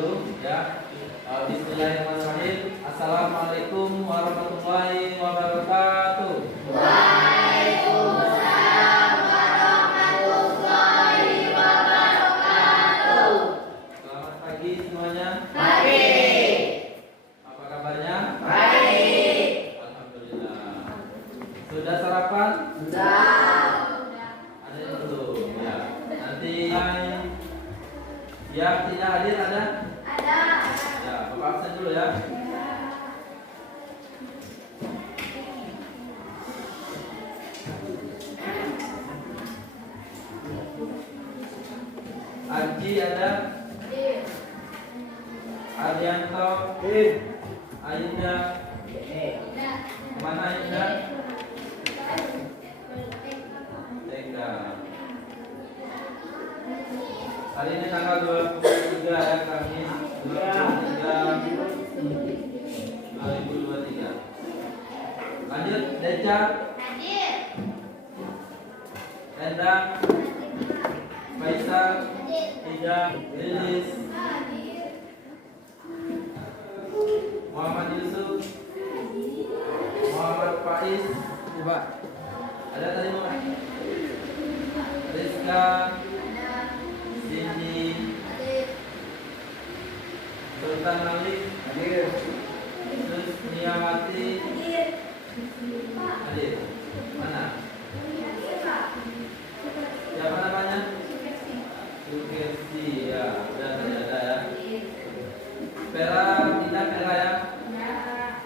dulu ya. Bismillahirrahmanirrahim. Assalamualaikum warahmatullahi wabarakatuh. Waalaikumsalam warahmatullahi wabarakatuh. Selamat pagi semuanya. Pagi. Apa kabarnya? Baik. Alhamdulillah. Sudah sarapan? Sudah. Ada yang belum? Ya. Nanti yang tidak hadir ada? Ada. Ya, Bapak absen dulu ya. Aji ada? Arianto? Ainda? Mana Ainda? Tega. Hari ini tanggal 23 ya, Kamis 23 2023. Lanjut, Deca, Hadir. Endang, Faisal, Ida, Lilis, Muhammad Yusuf, Muhammad Faiz, coba. Ada tadi mana? Rizka, Cindy, Sultan Malik, Sus Niawati, hadir. Mana? Siapa namanya? Sukesi, ya, udah ada ya. Vera, Dinda, Vera ya.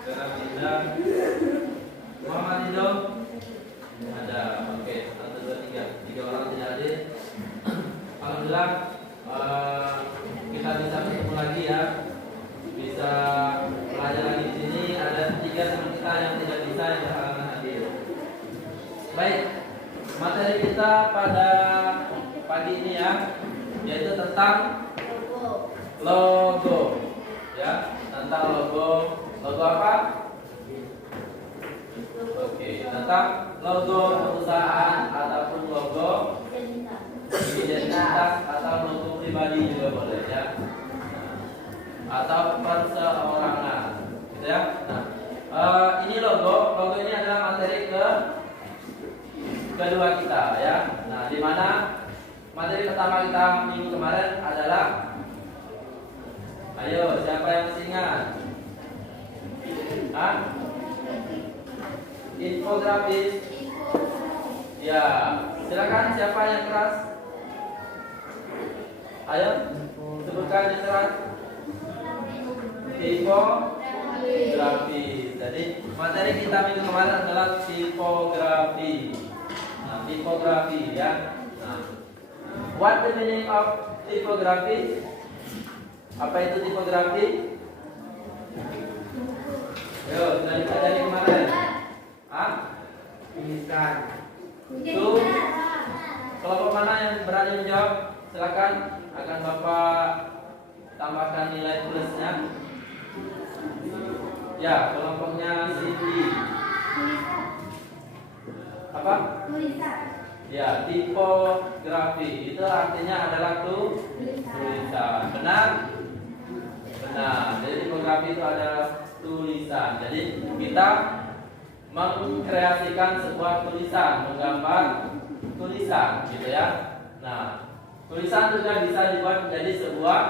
Vera, Dinda. Muhammad Indo, ada. Oke, 1, 2, 3. 3 orang tidak hadir. Alhamdulillah, kita bisa ketemu lagi ya. Bisa belajar lagi di sini. Ada 3 teman kita yang tidak bisa yang berhalangan hadir. Baik, materi kita pada pagi ini ya, yaitu tentang logo. Ya, tentang logo. Logo apa? Oke, tentang logo perusahaan ataupun logo identitas atau logo pribadi juga boleh ya, atau perseorangan, gitu ya. Nah, ini logo ini adalah materi kedua kita ya. Nah, di mana materi pertama kita minggu kemarin adalah, ayo siapa yang masih ingat? Infografis. Ya, silakan siapa yang keras? Ayo sebutkan yang keras. Tipografi. Jadi materi kita minggu kemarin adalah tipografi. Nah, tipografi ya. Nah, what the meaning of tipografi? Apa itu tipografi? Yo, sudah dipelajari kemarin. Tulisan. Tuh, kelompok mana yang berani menjawab? Silakan, akan Bapak tambahkan nilai plusnya. Ya, kelompoknya Cindy. Apa? Tulisan. Ya, tipografi itu artinya adalah tulisan. Benar? Benar. Jadi tipografi itu adalah tulisan. Jadi kita mengkreasikan sebuah tulisan, menggambar tulisan, gitu ya. Nah, tulisan juga bisa dibuat menjadi sebuah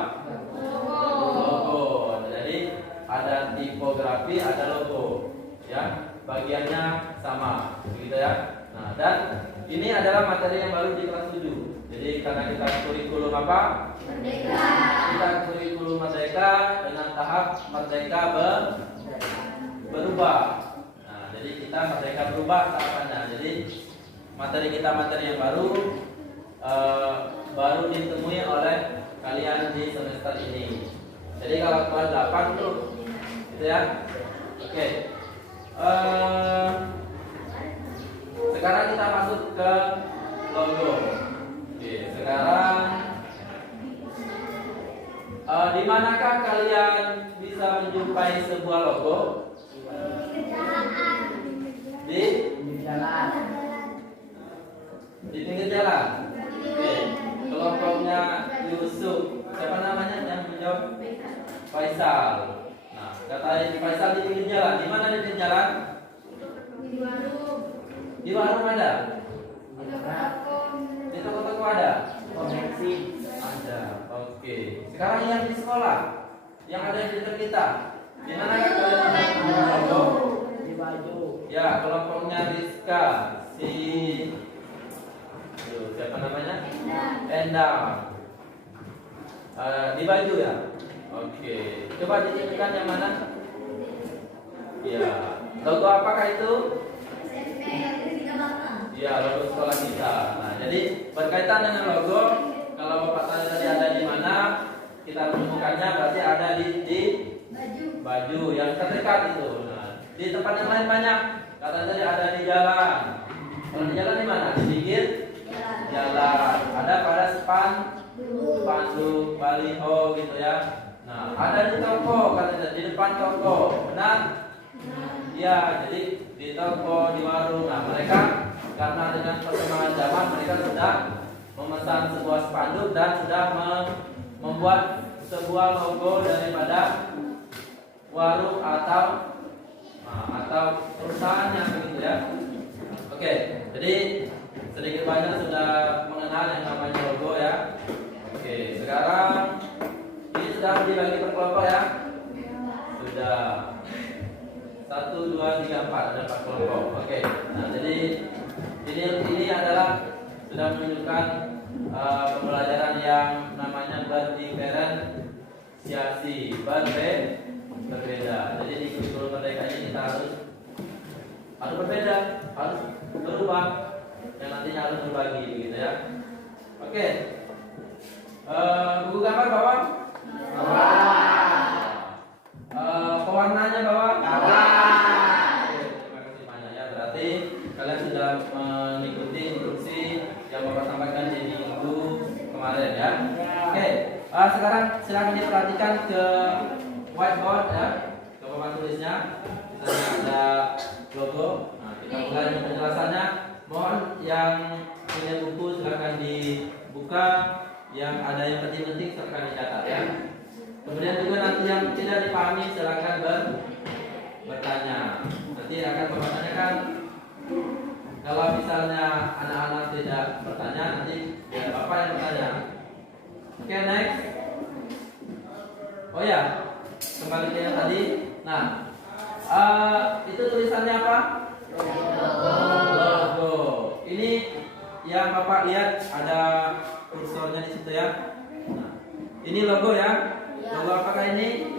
logo. Jadi ada tipografi, ada logo, ya. Bagiannya sama, gitu ya. Nah, dan ini adalah materi yang baru di kelas 7. Jadi karena kita kurikulum apa? Merdeka. Kita kurikulum merdeka dengan tahap merdeka berubah. Jadi kita merdeka berubah tahapannya. Jadi materi kita materi yang baru ditemui oleh kalian di semester ini. Jadi kalau kelas 8 tuh, gitu ya. Oke. Sekarang kita masuk ke logo. Oke, sekarang di manakah kalian bisa menjumpai sebuah logo? Di jalan. Di pinggir jalan. Oke. Kelompoknya Yusuf Siapa namanya yang menjawab? Faisal. Nah, kata Faisal di pinggir jalan. Di mana di pinggir jalan? Di warung. Di warung ada? Di toko. Di toko-toko ada? Koneksi. Ada. Oke. Sekarang yang di sekolah, yang ada di dekat kita. Di mana kan kalian kelompok? Di baju. Ya, kelompoknya Rizka. Si siapa namanya? Endang. Di baju ya. Oke. Coba ditunjukkan yang mana? Ya. Logo apakah itu? SMP yang di belakang. Ya, logo sekolah kita. Nah, jadi berkaitan dengan logo, kalau Bapak tanya tadi ada di mana, kita menemukannya berarti ada di Baju. baju yang terdekat itu. Nah, di tempat yang lain banyak. Katanya tadi ada di jalan. Kalau di jalan di mana? Di pinggir jalan. Ada pada spanduk, baliho gitu ya. Nah, ada di toko, katanya di depan toko. Benar? Ya, jadi di toko, di warung. Nah, mereka karena dengan perkembangan zaman mereka sudah memesan sebuah spanduk dan sudah membuat sebuah logo daripada warung atau perusahaannya begitu ya. Oke, jadi sedikit banyak sudah mengenal yang namanya logo ya. Oke, sekarang ini sudah dibagi per kelompok ya. Sudah 1, 2, 3, 4 ada 4 kelompok. Oke, nah jadi ini adalah sudah menunjukkan pembelajaran yang namanya berdiferensiasi, berbeda. Jadi di kurikulum merdeka ini kita harus berbeda, harus berubah, yang nantinya harus berbagi, begitu ya. Oke, buku gambar bawah. Pewarnanya bawah. Oke, terima kasih banyak ya. Berarti kalian sudah mengikuti instruksi yang Bapak sampaikan di minggu kemarin ya. Oke, sekarang silakan diperhatikan ke whiteboard ya, ke papan tulisnya. Di sana ada logo. Nah, kita mulai dengan penjelasannya. Mohon yang punya buku silakan dibuka. Yang ada yang penting-penting silakan dicatat ya. Kemudian juga nanti yang tidak dipahami silakan bertanya. Nanti akan Bapak tanyakan. Kalau misalnya anak-anak tidak bertanya, nanti biar Bapak yang bertanya. Oke, next. Oh ya, kembali ke yang tadi. Nah, itu tulisannya apa? Logo. Ini yang Bapak lihat ada kursornya di situ ya. Nah, ini logo ya. Logo apakah ini?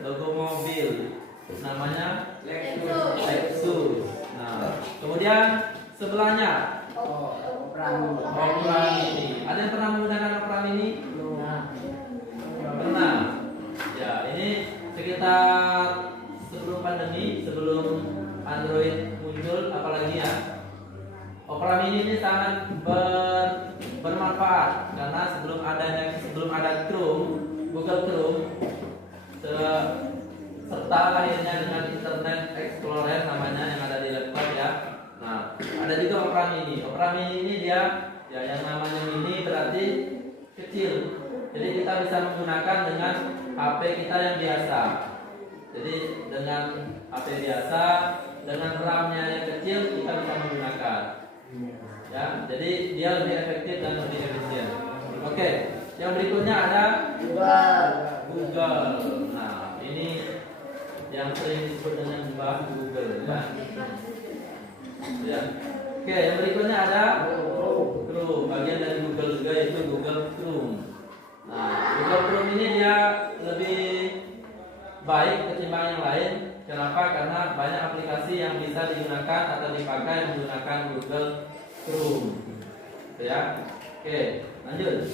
Logo mobil. Namanya Lexus. Nah, kemudian sebelahnya Opera Mini. Ada yang pernah menggunakan Opera Mini? Pernah. Ya, ini sekitar sebelum pandemi, sebelum Android muncul, apalagi ya. Opera Mini ini sangat bermanfaat karena sebelum ada Chrome, Google Chrome, serta lahirnya dengan Internet Explorer namanya yang ada di laptop ya. Nah, ada juga Opera Mini. Opera Mini ini dia ya yang namanya mini berarti kecil. Jadi kita bisa menggunakan dengan HP kita yang biasa. Jadi dengan HP biasa dengan RAM-nya yang kecil kita bisa menggunakan. Ya, jadi dia lebih efektif dan lebih efisien. Oke, yang berikutnya ada Google. Nah, ini yang sering disebut dengan Mbah Google, kan? Ya. Oke, yang berikutnya ada Chrome. Bagian dari Google juga yaitu Google Chrome. Nah, Google Chrome ini dia lebih baik ketimbang yang lain. Kenapa? Karena banyak aplikasi yang bisa digunakan atau dipakai menggunakan Google Chrome. Ya. Oke, lanjut.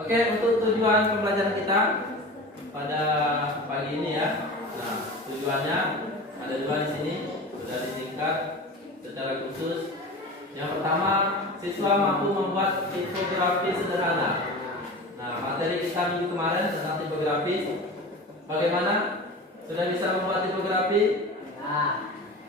Oke, untuk tujuan pembelajaran kita pada pagi ini ya. Nah, tujuannya ada dua di sini, sudah disingkat secara khusus. Yang pertama, siswa mampu membuat tipografi sederhana. Nah, materi kita minggu kemarin tentang tipografi. Bagaimana? Sudah bisa membuat tipografi?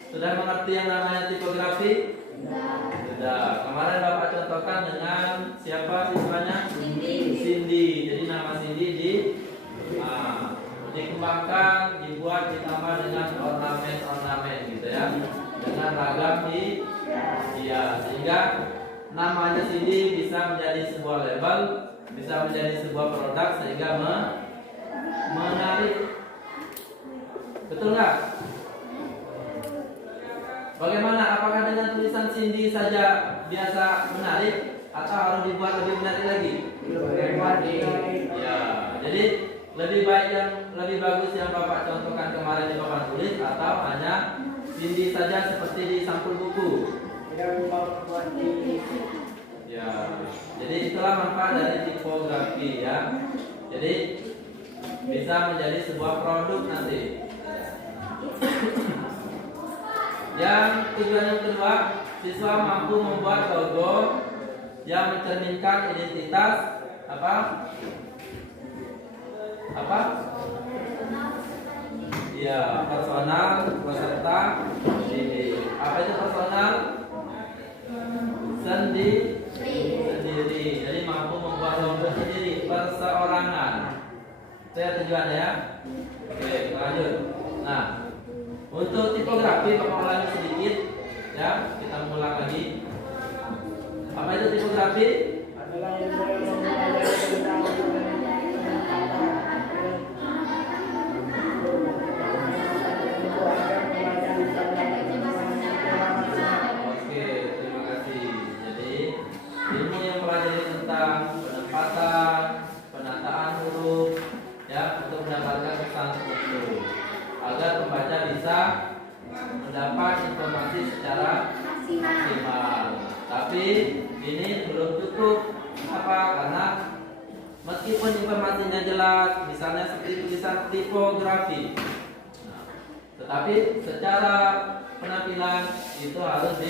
Sudah mengerti yang namanya tipografi? Sudah. Kemarin Bapak contohkan dengan siapa siswanya? Cindy. Jadi nama Cindy dikembangkan, dibuat, ditambah dengan ornamen-ornamen gitu ya, dengan ragam sehingga namanya Cindy bisa menjadi sebuah label, bisa menjadi sebuah produk sehingga menarik. Betul nggak? Bagaimana? Apakah dengan tulisan Cindy saja biasa menarik atau harus dibuat lebih menarik lagi? Ya, jadi lebih bagus yang Bapak contohkan kemarin di papan tulis atau hanya Cindy saja seperti di sampul buku? Ya, jadi itulah manfaat dari tipografi ya. Jadi bisa menjadi sebuah produk nanti. Yang tujuan yang kedua, siswa mampu membuat logo yang mencerminkan identitas apa? Ya, personal peserta didik. Apa itu personal? Sendiri. Jadi mampu membuat logo sendiri, perseorangan. Itu ya tujuan ya. Oke, kita lanjut. Nah, untuk tipografi Bapak ulangi sedikit ya, kita ulang lagi. Apa itu tipografi? Adalah yang mempelajari tentang Oke, terima kasih. Jadi ilmu yang mempelajari tentang penempatan, penataan huruf ya, untuk mendapatkan kesan tertentu agar pembaca bisa mendapat informasi secara maksimal. Tapi ini belum cukup. Apa? Karena meskipun informasinya jelas, misalnya seperti tulisan tipografi, tetapi secara penampilan itu harus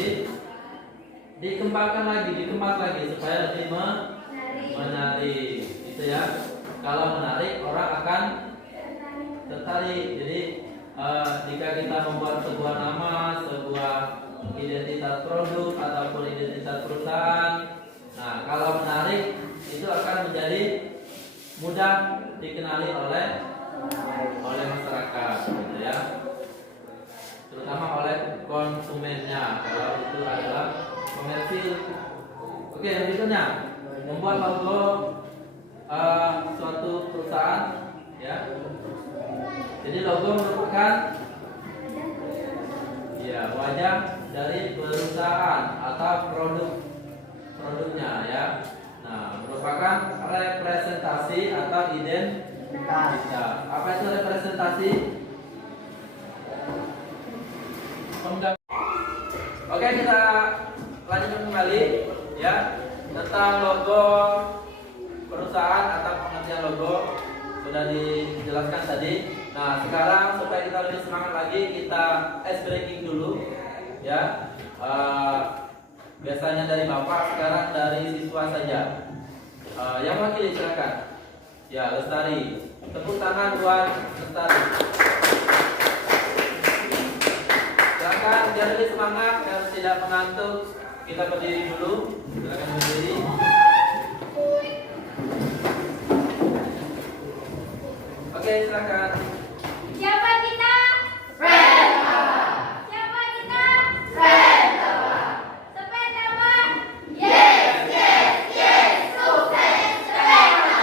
dikembangkan lagi, dikemas lagi supaya lebih menarik. Itu ya. Kalau menarik, orang akan tertarik. Jadi jika kita membuat sebuah nama, sebuah identitas produk ataupun identitas perusahaan, nah kalau menarik itu akan menjadi mudah dikenali oleh masyarakat, gitu ya, terutama oleh konsumennya kalau itu adalah komersil. Oke, yang berikutnya membuat logo suatu perusahaan ya. Jadi logo merupakan ya wajah dari perusahaan atau produknya ya. Nah, merupakan representasi atau identitas. Apa itu representasi? Oke, kita lanjutkan kembali ya tentang logo perusahaan atau pengertian logo sudah dijelaskan tadi. Nah, sekarang supaya kita lebih semangat lagi, kita ice breaking dulu ya. Biasanya dari Bapak, sekarang dari siswa saja. Yang wakili silakan. Ya, Lestari. Tepuk tangan buat Lestari. Silakan, biar lebih semangat, biar tidak mengantuk. Kita berdiri dulu. Silakan berdiri. Oke, silakan. Siapa kita? Sepeda. Siapa kita? Sepeda. Sepeda Pak. Yes. Sukses. Sepeda.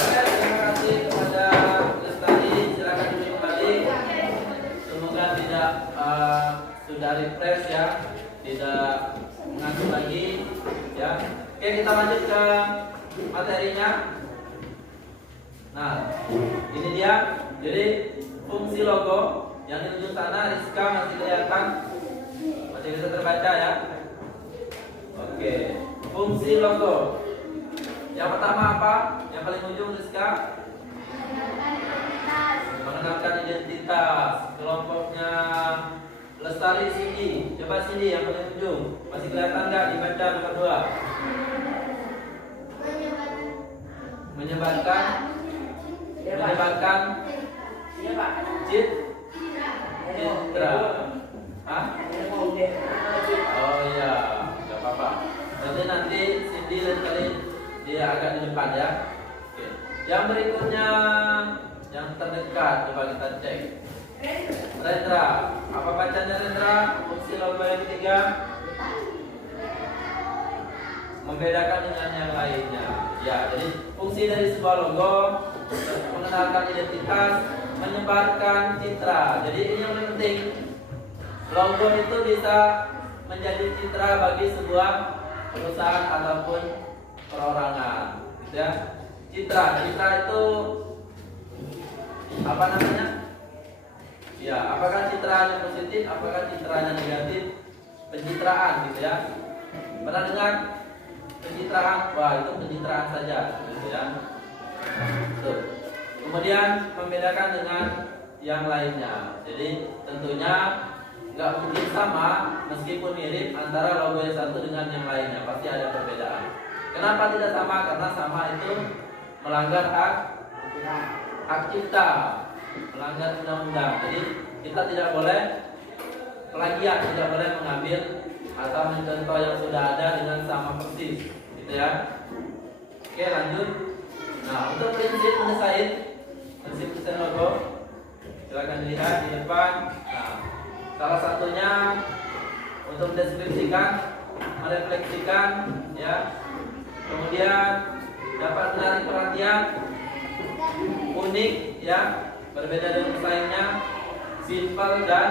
Oke, terima kasih kepada Lestari. Silakan duduk kembali. Semoga tidak sudah refresh ya, tidak mengantuk lagi ya. Oke, kita lanjut ke materinya. Nah, ini dia. Jadi fungsi logo yang di ujung sana, Rizka masih kelihatan, masih bisa terbaca ya. Oke, fungsi logo. Yang pertama apa? Yang paling ujung Rizka? Mengenalkan identitas. Kelompoknya Lestari Cindy. Coba Cindy yang paling ujung. Masih kelihatan nggak dibaca nomor 2? Menyebarkan Iya, Pak. cit Citra. Hah? Oh iya, nggak apa-apa. Berarti nanti Cindy lain kali dia agak di depan ya. Oke. Yang berikutnya yang terdekat, coba kita cek. Rendra, apa bacanya Rendra? Fungsi logo yang ketiga membedakan dengan yang lainnya. Ya, jadi fungsi dari sebuah logo mengenalkan identitas, menyebarkan citra. Jadi ini yang penting. Logo itu bisa menjadi citra bagi sebuah perusahaan ataupun perorangan. Ya, citra itu apa namanya? Ya, apakah citranya positif, apakah citranya negatif? Pencitraan gitu ya. Pernah dengar pencitraan? Wah, itu pencitraan saja gitu ya. Tuh. Kemudian membedakan dengan yang lainnya. Jadi tentunya nggak mungkin sama meskipun mirip antara logo yang satu dengan yang lainnya, pasti ada perbedaan. Kenapa tidak sama? Karena sama itu melanggar hak cipta, melanggar undang-undang. Jadi kita tidak boleh plagiat, tidak boleh mengambil atau mencontoh yang sudah ada dengan sama persis, gitu ya. Oke, lanjut. Nah, untuk prinsip mendesain, prinsip desain logo, silakan dilihat di depan. Nah, salah satunya untuk mendeskripsikan, merefleksikan, ya. Kemudian dapat menarik perhatian, unik, ya, berbeda dengan pesaingnya, simple dan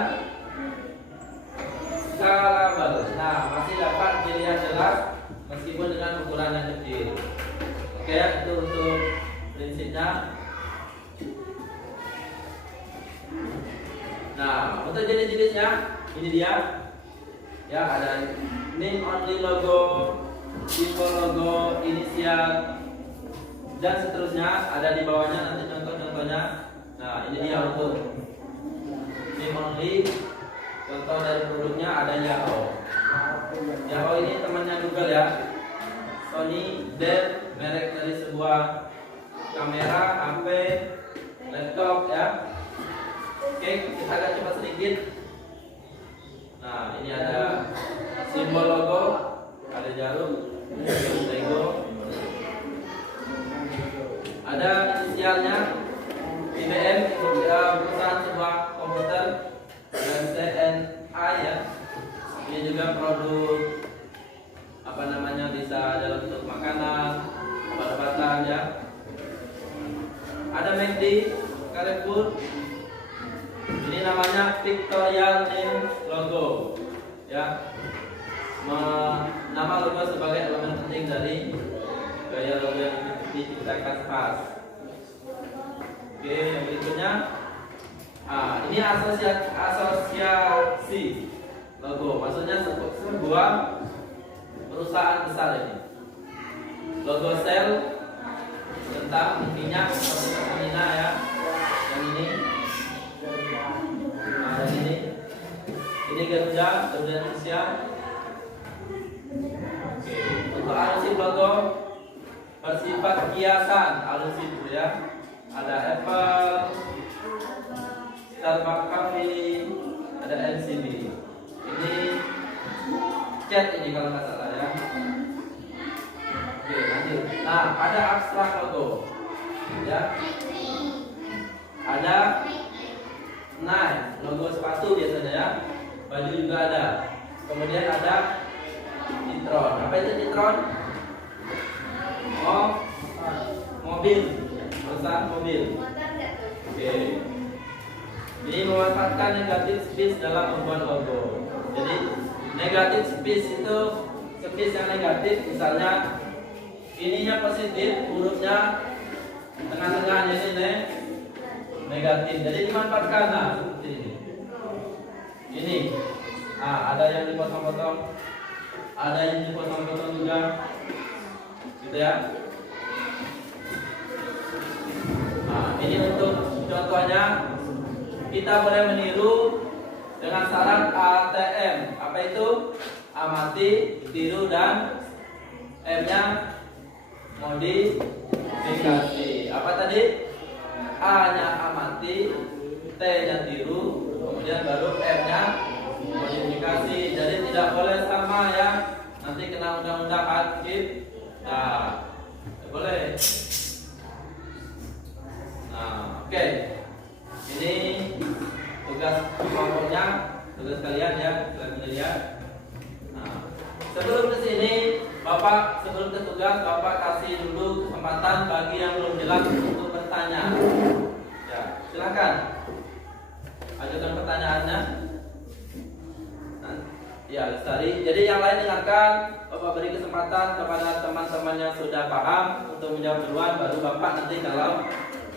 scalable. Nah, masih dapat dilihat jelas meskipun dengan ukuran yang kecil. Oke, itu untuk prinsipnya. Nah, untuk jenis-jenisnya ini dia. Ya, ada name only logo, simbol logo, inisial, dan seterusnya. Ada di bawahnya nanti contoh-contohnya. Nah, ini dia untuk name only. Contoh dari produknya ada Yahoo. Yahoo ini temannya Google ya. Sony, Dell, merek dari sebuah kamera, HP, laptop ya. Oke, kita agak cepat sedikit. Nah, ini ada simbol logo, ada jarum, logo, ada inisialnya, IBM, perusahaan sebuah komputer, dan CNI ya. Ini juga produk apa namanya, bisa dalam bentuk makanan, obat-obatan ya. Ada McD, Carrefour. Ini namanya pictorial name logo ya. Nama logo sebagai elemen penting dari gaya logo yang diciptakan khas. Oke, yang berikutnya, ini asosiasi logo, maksudnya sebuah perusahaan besar ini. Logo Shell tentang minyak seperti Pertamina ya. Yang ini, nah ini Garuda Indonesia. Oke, untuk alusif logo bersifat kiasan, alusif ya. Ada Apple, Starbucks Coffee, ada MCB. Ini cat ini kalau nggak salah ya. Oke, lanjut. Nah, ada abstrak logo, ya. Ada Nike, logo sepatu biasanya ya. Baju juga ada. Kemudian ada Citron. Apa itu Citron? Oh, mobil, perusahaan mobil. Oke. Ini memanfaatkan negatif space dalam membuat logo. Jadi negatif space itu space yang negatif, misalnya ininya positif, hurufnya tengah-tengahnya ini negatif. Jadi dimanfaatkan lah seperti ini. Ini, ada yang dipotong-potong, ada yang dipotong-potong juga, gitu ya. Nah, ini untuk contohnya. Kita boleh meniru dengan syarat ATM. Apa itu? Amati, tiru, dan M-nya modifikasi. Apa tadi? A-nya amati, T-nya tiru, kemudian baru undang Akif. Nah, boleh. Nah, oke. Ini tugas kelompoknya, tugas kalian ya, kalian lihat. Nah, sebelum ke sini, Bapak sebelum ke tugas, Bapak kasih dulu kesempatan bagi yang belum jelas untuk bertanya. Ya, silakan. Ajukan pertanyaannya. Nah, ya, Lestari. Jadi yang lain dengarkan, Bapak beri kesempatan kepada teman-teman yang sudah paham untuk menjawab duluan, baru Bapak nanti kalau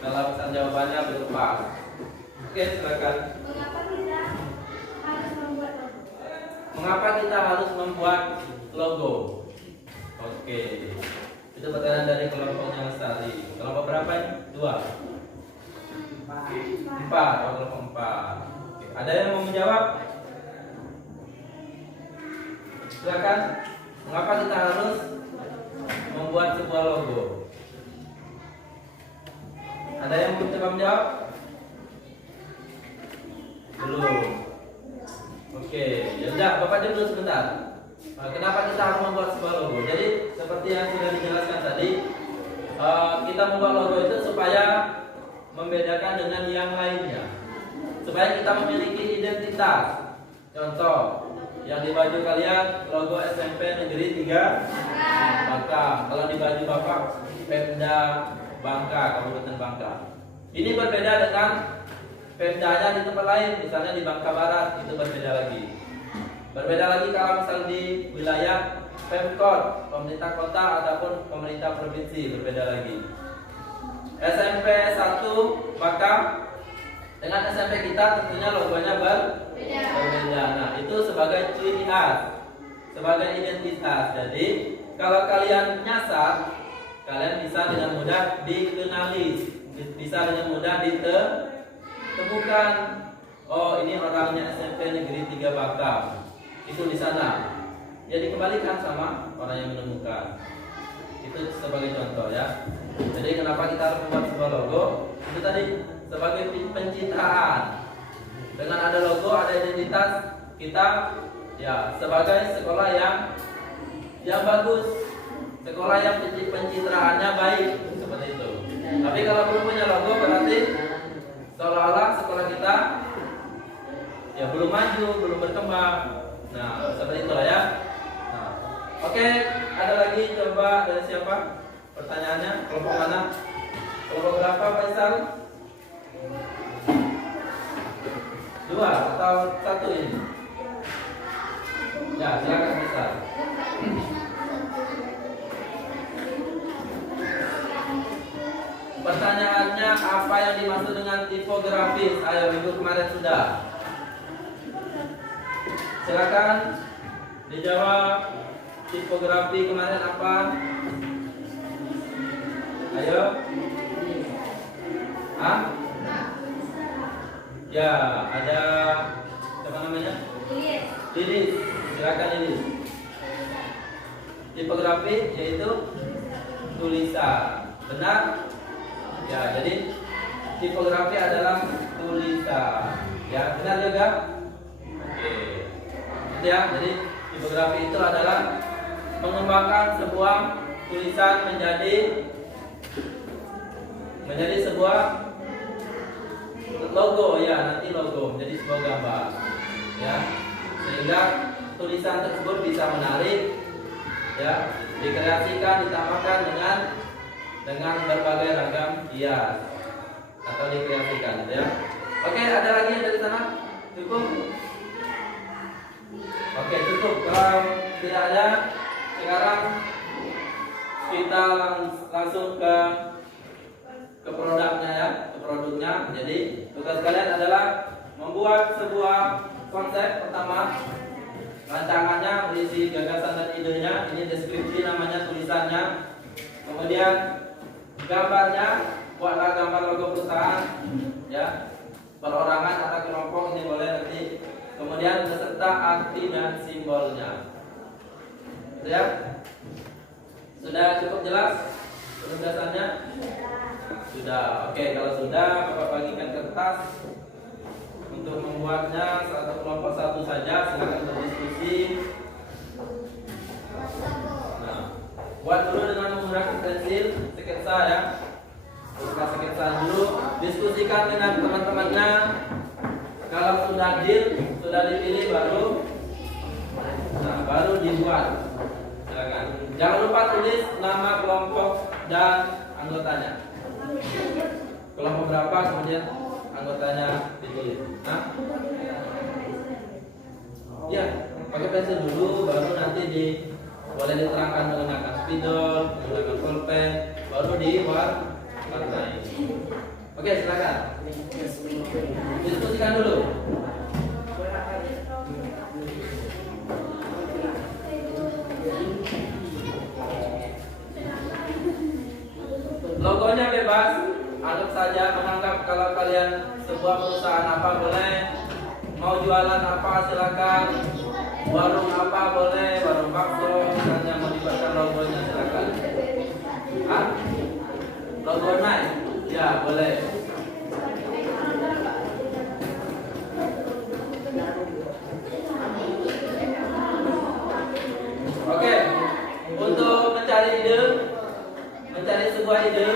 pesan jawabannya berupa. Oke, silakan. Mengapa kita harus membuat Mengapa kita harus membuat logo? logo? Oke. Itu pertanyaan dari kelompoknya Lestari. Kelompok berapa ini? 2. 4. Oh, kelompok 4. Oke. Ada yang mau menjawab? Silakan. Mengapa kita harus membuat sebuah logo? Ada yang mau coba menjawab? Belum. Oke, ya udah, Bapak dulu sebentar. Kenapa kita harus membuat sebuah logo? Jadi seperti yang sudah dijelaskan tadi, kita membuat logo itu supaya membedakan dengan yang lainnya, supaya kita memiliki identitas. Contoh, yang di baju kalian logo SMP Negeri 3 Bangka. Kalau di baju Bapak Pemda Bangka, Kabupaten Bangka. Ini berbeda dengan Pemdanya di tempat lain, misalnya di Bangka Barat, itu berbeda lagi. Berbeda lagi kalau misal di wilayah Pemkot, pemerintah kota ataupun pemerintah provinsi, berbeda lagi. SMP 1 Bangka dengan SMP kita tentunya logonya berbeda. Nah, itu sebagai ciri khas, sebagai identitas. Jadi kalau kalian nyasar, kalian bisa dengan mudah dikenali, bisa dengan mudah ditemukan. Oh, ini orangnya SMP Negeri 3 Bangka. Itu di sana. Ya, dikembalikan sama orang yang menemukan. Itu sebagai contoh ya. Jadi kenapa kita harus membuat sebuah logo? Itu tadi sebagai pencitraan. Dengan ada logo, ada identitas kita ya sebagai sekolah yang bagus, sekolah yang pencitraannya baik, seperti itu. Tapi kalau belum punya logo berarti seolah-olah sekolah kita ya belum maju, belum berkembang. Nah, seperti itulah ya. Nah, oke, ada lagi coba dari siapa? Pertanyaannya, kelompok mana? Kelompok berapa, Faisal? 2 atau 1 ini? Ya, silakan Faisal. Pertanyaannya, apa yang dimaksud dengan tipografis? Ayo, minggu kemarin sudah. Silakan dijawab. Tipografi kemarin apa? Ayo. Hah? Ya, ada apa namanya? Lilis. Silakan Lilis. Tipografi yaitu tulisan. Benar? Ya, jadi tipografi adalah tulisan. Ya, benar juga? Oke. Ya, jadi tipografi itu adalah mengembangkan sebuah tulisan menjadi sebuah logo ya, nanti logo menjadi sebuah gambar ya, sehingga tulisan tersebut bisa menarik ya, dikreasikan, ditambahkan dengan berbagai ragam hias atau dikreasikan ya. Oke, ada lagi yang dari sana? Cukup? Oke, cukup. Kalau tidak ada, sekarang kita langsung ke produknya ya, ke produknya. Jadi tugas kalian adalah membuat sebuah konsep. Pertama, rancangannya berisi gagasan dan idenya. Ini deskripsi, namanya tulisannya. Kemudian gambarnya, buatlah gambar logo perusahaan ya, perorangan atau kelompok, ini boleh nanti. Kemudian beserta arti dan simbolnya. Ya, sudah cukup jelas penugasannya? Sudah. Oke, kalau sudah, Bapak bagikan kertas untuk membuatnya satu kelompok satu saja. Silakan berdiskusi. Nah, Buat dulu dengan menggunakan pensil sketsa ya. Sketsa dulu, diskusikan dengan teman-temannya. Kalau sudah deal, sudah dipilih baru dibuat. Silakan. Jangan lupa tulis nama kelompok dan anggotanya. Kelompok berapa kemudian anggotanya ditulis. Ya, pakai pensil dulu, baru nanti boleh diterangkan menggunakan spidol, menggunakan pulpen, baru diwarnai. Oke, silakan. Diskusikan dulu. Logonya bebas, anggap saja menganggap kalau kalian sebuah perusahaan apa boleh, mau jualan apa silakan, warung apa boleh, warung bakso, misalnya mau dibuatkan logonya silakan. Logo naik, ya boleh. Oke, untuk mencari sebuah ide,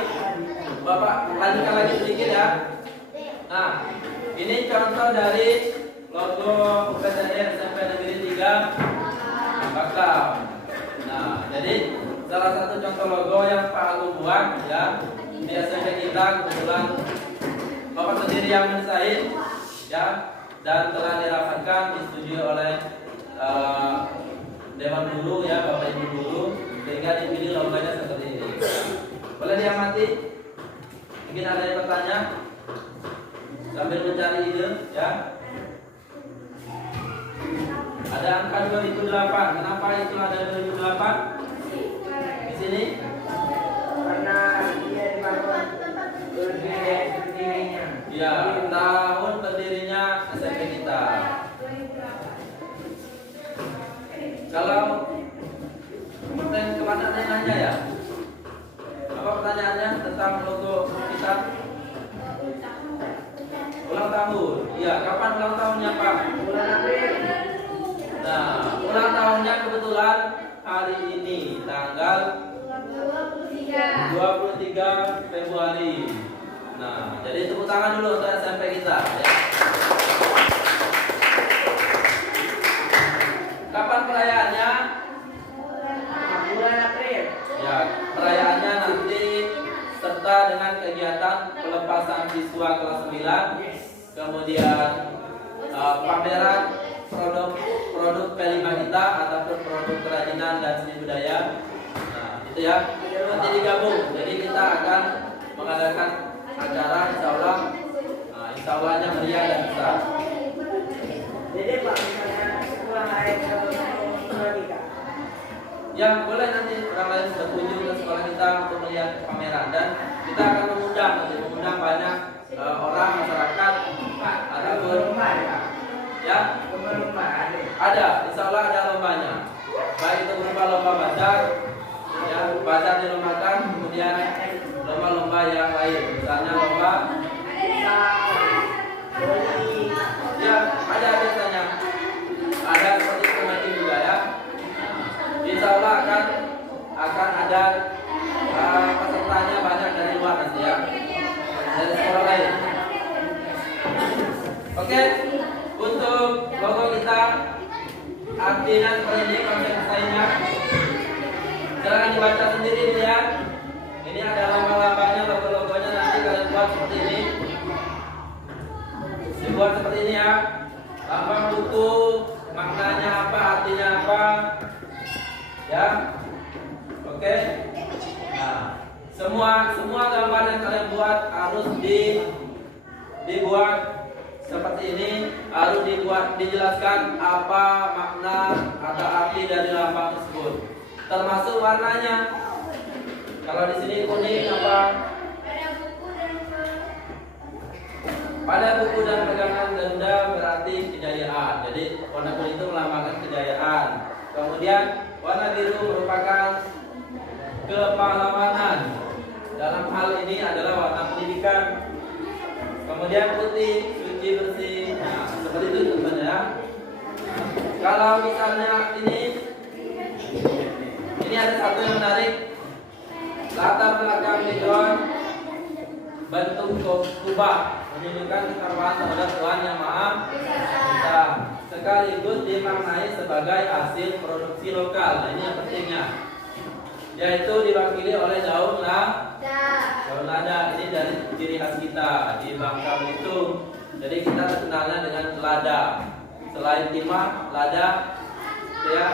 Bapak lanjutkan lagi sedikit ya. Nah, ini contoh dari logo UPTN SMP Negeri 3 Bakau. Nah, jadi salah satu contoh logo yang Pak Agung buat ya di SMP kita, kebetulan Bapak sendiri yang mendesain ya, dan telah dirapatkan disetujui oleh Dewan Guru ya, Bapak Ibu Guru, sehingga dipilih logonya seperti ini. Boleh diamati? Mungkin ada yang bertanya sambil mencari ide ya. Ada angka 2008. Kenapa itu ada 2008? Di sini? Karena dia dibangun berdirinya. Ya, tahun berdirinya SMP kita. Kalau kemana nanya ya? Apa pertanyaannya tentang logo kita? Ulang tahun. Iya, kapan ulang tahunnya Pak? Bulan April. Nah, ulang tahunnya kebetulan hari ini, tanggal 23 Februari. Nah, jadi tepuk tangan dulu untuk SMP kita ya. Kapan perayaannya? Bulan April. Ya, perayaannya nanti serta dengan kegiatan pelepasan siswa kelas 9, kemudian pameran produk P5 kita ataupun produk kerajinan dan seni budaya. Nah, itu ya. Nanti digabung. Jadi kita akan mengadakan acara insya Allahnya meriah dan besar. Jadi Pak, misalnya pulang hari ke sekolah kita. Ya, boleh nanti orang lain berkunjung ke sekolah kita untuk melihat pameran, dan kita akan mengundang banyak orang masyarakat ataupun ya ada, insya Allah ada lombanya, baik itu berupa lomba bazar ya, bazar dilombakan, kemudian lomba-lomba yang lain, misalnya lomba ya ada biasanya, ada seperti itu juga ya. Insya Allah akan ada pesertanya banyak dari luar nanti ya, dari sekolah lain. Oke, untuk logo kita artinya seperti ini, konsep desainnya. Silahkan dibaca sendiri ya. Ini ada lambang-lambangnya, logo-logonya, nanti kalian buat seperti ini. Dibuat seperti ini ya. Lambang buku, maknanya apa, artinya apa. Ya, oke. Nah, semua gambar yang kalian buat harus dibuat seperti ini, harus dijelaskan apa makna atau arti dari lambang tersebut, termasuk warnanya. Kalau di sini kuning apa? Pada buku dan pegangan Garuda berarti kejayaan. Jadi warna kuning itu melambangkan kejayaan. Kemudian warna biru merupakan kepahlawanan. Dalam hal ini adalah warna pendidikan. Kemudian putih, suci, bersih. Nah, seperti itu tentunya. Kalau misalnya ini ada satu yang menarik. Latar belakang background bentuk kubah menunjukkan kesamaan terhadap Tuhan yang Maha Esa, sekaligus dimaknai sebagai hasil produksi lokal. Nah, ini yang pentingnya, yaitu diwakili oleh daun lada. Ini dari ciri khas kita di Bangka Belitung. Jadi kita terkenalnya dengan lada. Selain timah, lada, ya.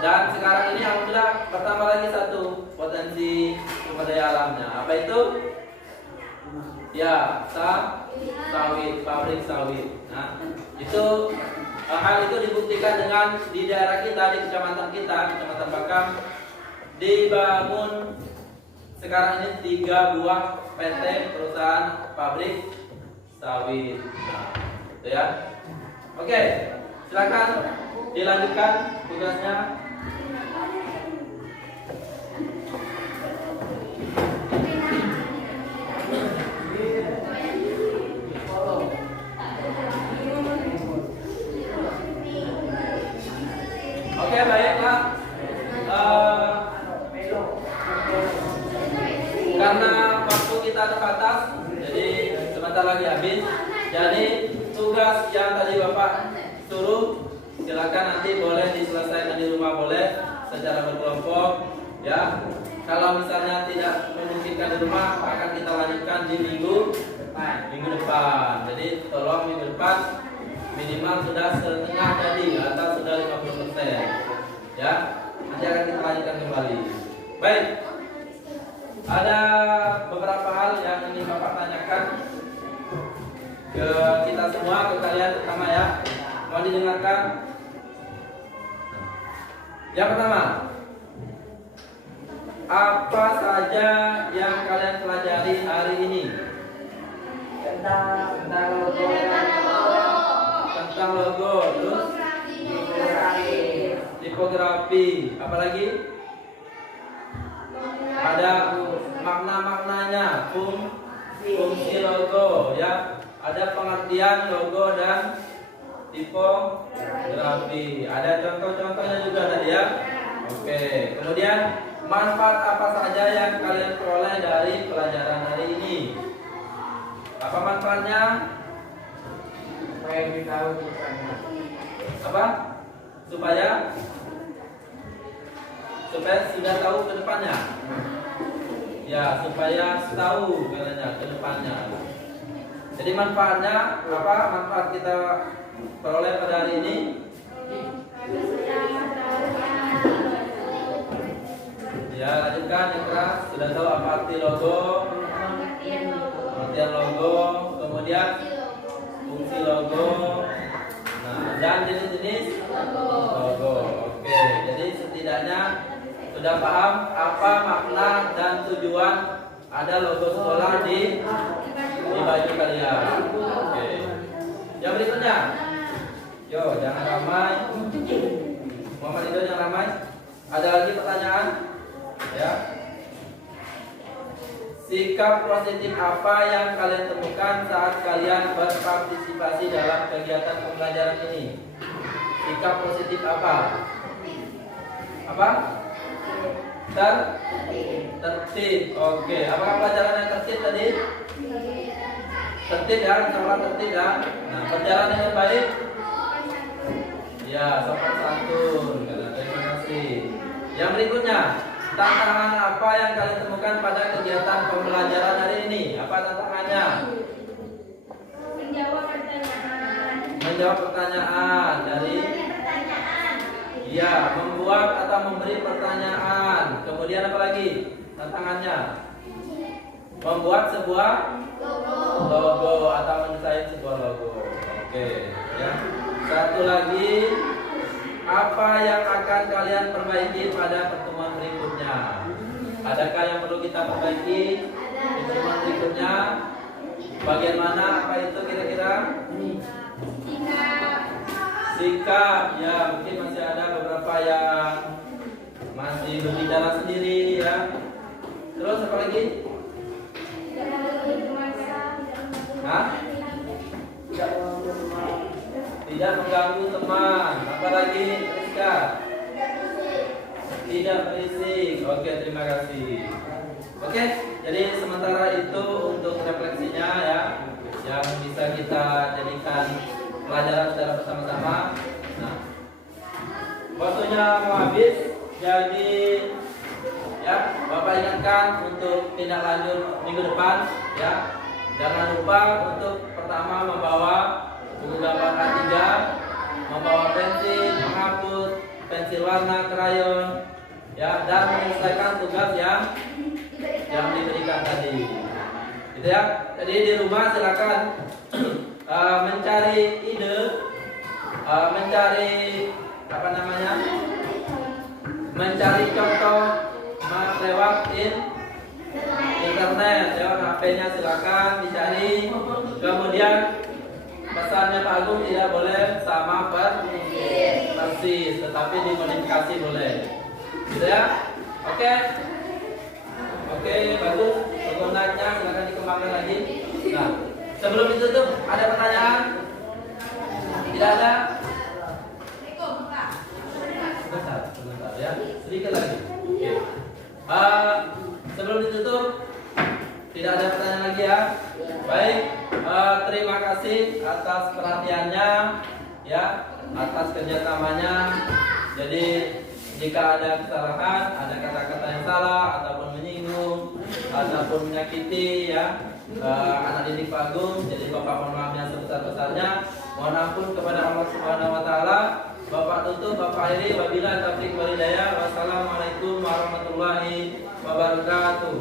Dan sekarang ini alhamdulillah bertambah lagi satu potensi sumber daya alamnya. Apa itu? Ya, sawit, pabrik sawit. Nah, itu hal itu dibuktikan dengan di daerah kita, di kecamatan kita, Kecamatan Bakam, dibangun sekarang ini 3 buah PT perusahaan pabrik sawit. Nah, itu ya. Oke, silakan dilanjutkan tugasnya. Oke, baiklah. Karena waktu kita terbatas, jadi sebentar lagi habis. Jadi tugas yang tadi Bapak suruh, silakan nanti boleh diselesaikan di rumah, boleh secara berkelompok, ya. Kalau misalnya tidak memungkinkan di rumah, akan kita lanjutkan di minggu depan. Jadi tolong minggu depan minimal sudah setengah jadi atau sudah 50%, ya. Nanti akan kita lanjutkan kembali. Baik, ada beberapa hal yang ingin Bapak tanyakan ke kita semua, ke kalian terutama, ya. Mau didengarkan? Yang pertama, apa saja yang kalian pelajari hari ini? Tentang logo, Tentang logo, terus tipografi, apa lagi? Ada makna-maknanya, fungsi logo, ya. Ada pengertian logo dan tipografi. Ada contoh-contohnya juga tadi, ya. Oke. Kemudian manfaat apa saja yang kalian peroleh dari pelajaran hari ini? Apa manfaatnya? supaya kita tahu caranya. Apa? Supaya sudah tahu ke depannya. Ya, supaya tahu katanya ke depannya. Jadi manfaatnya apa? Manfaat kita peroleh pada hari ini. Ya, lanjutkan yang keras. Sudah tahu apa arti logo, pengertian logo, kemudian fungsi logo, nah, dan jenis-jenis logo. Oke, jadi setidaknya sudah paham apa makna dan tujuan ada logo sekolah di baju kalian. Oke. Yang berikutnya, yo jangan ramai. Muhammad Ridho jangan ramai. Ada lagi pertanyaan? Ya. Sikap positif apa yang kalian temukan saat kalian berpartisipasi dalam kegiatan pembelajaran ini? Sikap positif apa? Apa? Tertib. Oke. Apakah pelajaran yang tertib tadi? Tertib, ya, insyaallah tertib, ya. Nah, berjalan dengan baik. Ya, sopan santun. Terima kasih. Yang berikutnya, tantangan apa yang kalian temukan pada kegiatan pembelajaran hari ini? Apa tantangannya? Menjawab pertanyaan dari ya, membuat atau memberi pertanyaan. Kemudian apa lagi tantangannya? Membuat sebuah logo atau mendesain sebuah logo. Oke, ya. Satu lagi, apa yang akan kalian perbaiki pada pertemuan berikutnya? Adakah yang perlu kita perbaiki di pertemuan berikutnya? Bagian mana? Apa itu kira-kira? Sikap, ya, mungkin masih ada beberapa yang masih berbicara sendiri, ya. Terus apa lagi? Hah? Tidak mengganggu teman. Apa lagi, Rizka? Tidak berisik. Oke, terima kasih. Oke, jadi sementara itu untuk refleksinya ya, yang bisa kita jadikan pelajaran secara bersama-sama. Nah, waktunya mau habis, jadi ya Bapak ingatkan untuk tindak lanjut minggu depan ya. Jangan lupa untuk pertama membawa buku gambar A3, membawa pensil, menghapus, pensil warna, krayon ya, dan menyelesaikan tugas yang diberikan tadi. Gitu ya. Jadi di rumah silakan mencari ide, mencari apa namanya? Mencari contoh lewat internet, lewat HP-nya silakan dicari. Kemudian pesannya Pak Agung tidak boleh sama persis, tetapi dimodifikasi boleh. Gitu ya. Oke. Oke, bagus. Penggunaannya silakan dikembangkan lagi. Nah, sebelum ditutup ada pertanyaan? Tidak ada? Sebentar ya. Sedikit lagi. Oke. Sebelum ditutup tidak ada pertanyaan lagi ya. Baik, terima kasih atas perhatiannya ya, atas kerjasamanya. Jadi jika ada kesalahan, ada kata-kata yang salah ataupun menyinggung ataupun menyakiti ya anak didik Pak Agung, jadi Bapak mohon maaf yang sebesar-besarnya. Mohon ampun kepada Allah Subhanahu wa taala. Bapak tutup, Bapak akhiri, wabillahi taufiq wal hidayah. Wassalamualaikum warahmatullahi wabarakatuh.